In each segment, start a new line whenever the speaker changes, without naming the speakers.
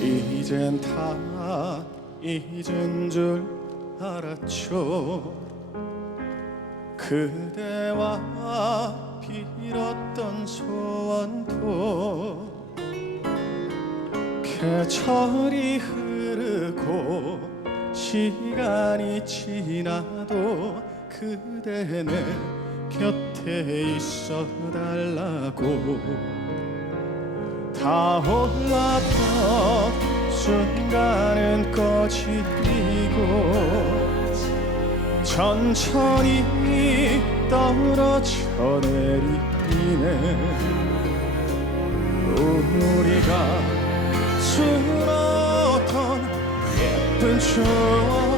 이젠 다 잊은 줄 알았죠. 그대와 빌었던 소 계절이 흐르고 시간이 지나도 그대 내 곁에 있어 달라고. 다 올랐던 순간은 꺼지고 천천히 떨어져 내리네 우리가 수놓던 예쁜 추억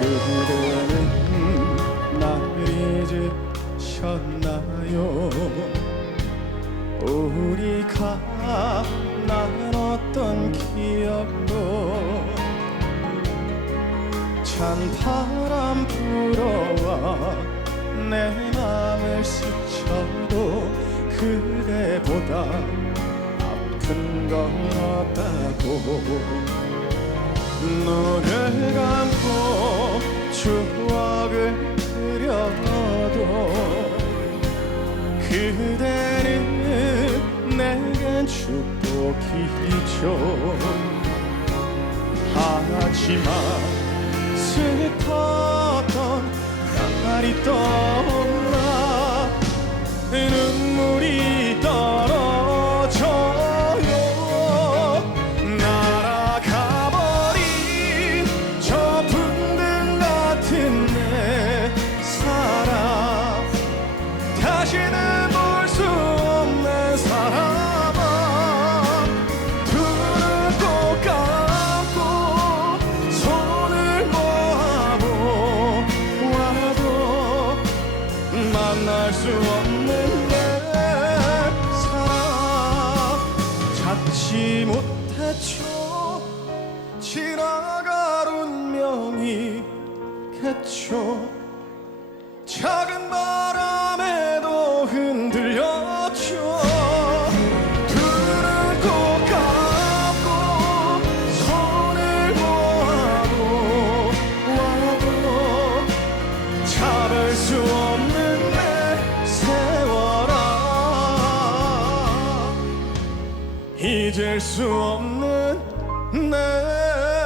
그대는 나를 잊으셨나요? 우리가 나눴던 기억도 찬 바람 불어와 내 맘을 스쳐도 그대보다 아픈 건 없다고 눈을 감고 추억을 그려도 그대는 내겐 축복이죠. 하지만 슬펐던 날이 떠 못했죠 지나갈 운명이겠죠. 작은 바람 잊을 수 없는 날